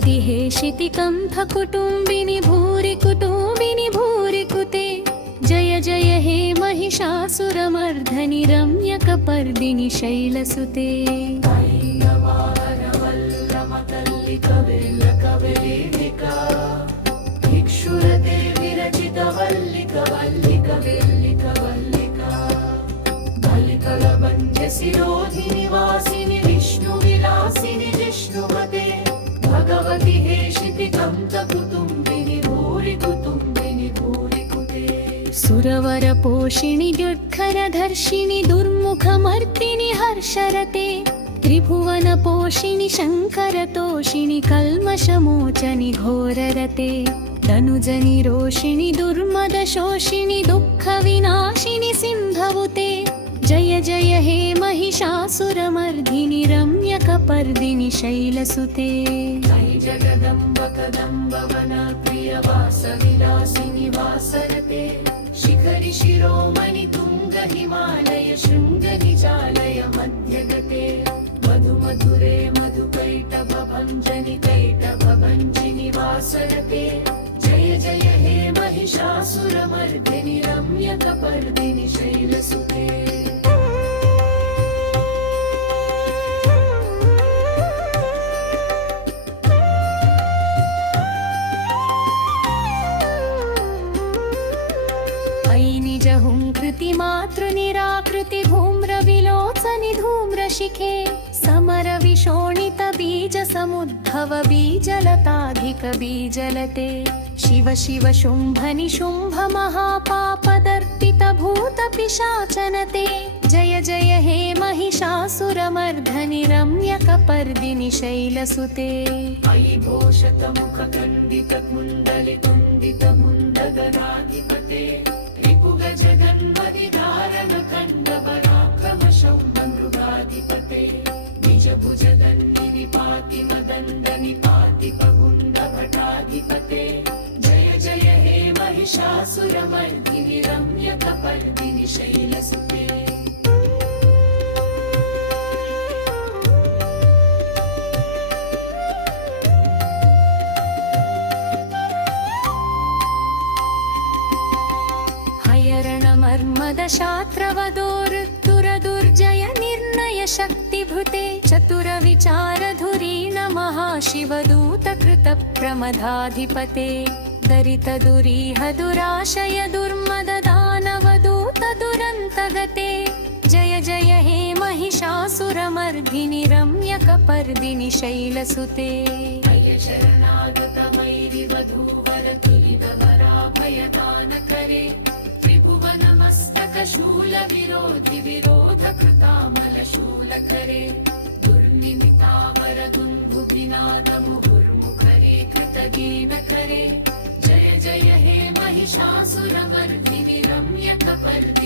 भगवति हे शितिकम्भकुटुम्बिनि भूरि कुटुम्बिनि भूरि कुते जय जय हे महिषासुरमर्दनि रम्यकपर्दिनि शैलसुते शिरोधिनि वासिनि विष्णुविलासिनि जिष्णुमते भगवति हे शितिकम्भकुटुम्बिनि भूरि कुटुम्बिनि भूरि कुते सुरवरपोषिणि द्युत्खरधर्षिणि दुर्मुखमर्दिनि हर्षरते त्रिभुवनपोषिणि शङ्करतोषिणि कल्मषमोचनि घोररते तनुजनि रोषिणि दुर्मदशोषिणि दुःखविनाशिनि सिन्धवुते जय जय हे महिषासुरमर्दिनि रम्यकपर्दिनि शैलसुते जय जगदम्ब कदम्बवन प्रियवासविलासिनि वासरते शिखरि शिरोमणि तुङ्ग हिमालय शृङ्गनिजालय मध्यगते मधुमधुरे मधुकैटभभञ्जनि कैटभभञ्जिनि वासरते जय जय हे महिषासुरमर्दिनि रम्यकपर्दिनि शैलसुते बीजलते शिव शिव शुम्भनि शुम्भ महापापदर्पित भूतपिशाचनते जय जय हे महिषासुरमर्दनि रम्यकपर्दिनि शैलसुते अयि घोषतमुखदण्डित कुण्डलितुण्डित मुण्डगनाधिपते रिपुगजगन्मविदारण खण्डपराक्रमशम्भमृगाधिपते निजभुजदण्डिनि पाति मदण्डनि पाति जय जय हे महिषासुरमर्दिनि रम्यकपर्दिनि शैलसुते हयरणमर्मदशात्रवदोरुद्धुरदुर्जय निर्णय शक्तिभृते चतुरविचारधुरीण महाशिवदूतकृतप्रमदाधिपते दुराशय दुर्मददानवदूतदुरन्तगते जय जय हे महिषासुरमर्दिनि रम्यकपर्दिनि शैलसुते अय शरणागतमयि वधूवरतीदवनाभयदानकरे त्रिभुवनमस्तकशूलविरोधि विरोधकृतामलशूलकरे दुर्निमितावर दुन्दुभिनादमुहुर्मुखरे कृतदीनकरे जय जय हे महिषासुरमर्दिनि रम्यकपर्दिनि